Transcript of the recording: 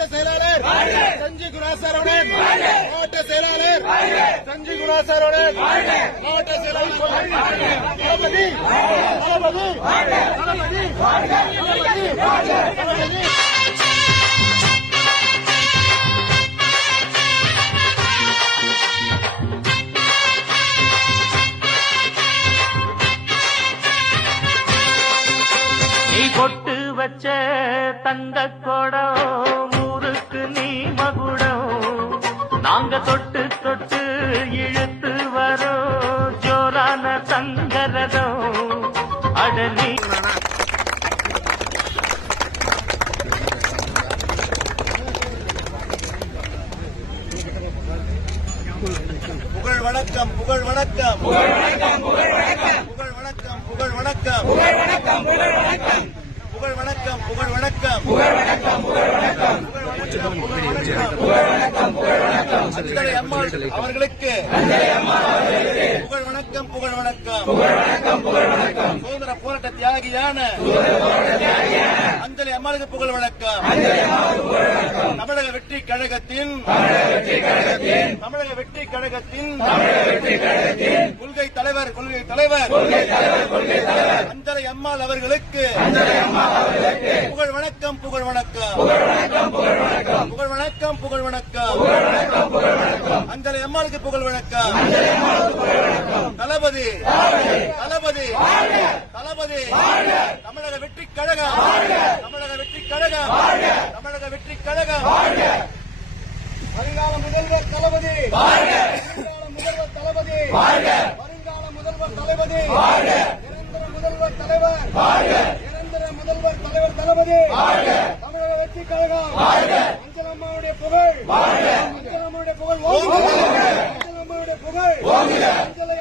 மாவட்ட செயலாளர் சஞ்சி குணாசரவணன், மாவட்ட செயலாளர் சஞ்சி குணாசரவணன், மாவட்ட செயலாளர் தளபதி தளபதி தளபதி தளபதி. நீ பொட்டு வச்ச தங்க கொடம் ஊருக்கு நீ மகுடம், நாங்க தொட்டு தொட்டு இழுத்து வரோம் ஜோரான தங்கரதம் அடலி. புகழ் வணக்கம், புகழ் வணக்கம், புகழ் வணக்கம், புகழ் வணக்கம், புகழ் வணக்கம், புகழ் வணக்கம், புகழ் வணக்கம், புகழ் வணக்கம், புகழ் வணக்கம், புகழ் வணக்கம், புகழ் வணக்கம், புகழ் வணக்கம், புகழ் வணக்கம், புகழ் வணக்கம், புகழ் வணக்கம். அஞ்சலை அம்மாள் அவர்களுக்கு புகழ் வணக்கம், புகழ் வணக்கம், புகழ் வணக்கம், புகழ் வணக்கம். சுதந்திர போராட்ட தியாகியான அஞ்சலி அம்மாளுக்கு புகழ் வணக்கம். தமிழக வெற்றி கழகத்தின் தமிழக வெற்றி கழகத்தின் கொள்கை தலைவர் அஞ்சலை அம்மாள் அவர்களுக்கு புகழ் வணக்கம், புகழ் வணக்கம், புகழ் வணக்கம், புகழ் வணக்கம், புகழ் வணக்கம். அஞ்சலை அம்மாளுக்கு புகழ் வணக்கம். தளபதி தளபதி தளபதி தமிழக வெற்றி கழகம், தமிழக வெற்றி கழகம், தமிழக வெற்றி கழகம். வருங்கால முதல்வர் தளபதி, வருங்கால முதல்வர் தளபதி, வருங்கால முதல்வர் தளபதி, நிரந்தர முதல்வர் தலைவர், நிரந்தர முதல்வர் தலைவர் தளபதி, தமிழக வெற்றி கழகம். அஞ்சலம்மாவுடைய புகழ், அஞ்சலம்மாவுடைய புகழ், அஞ்சலம்மாவுடைய புகழ்.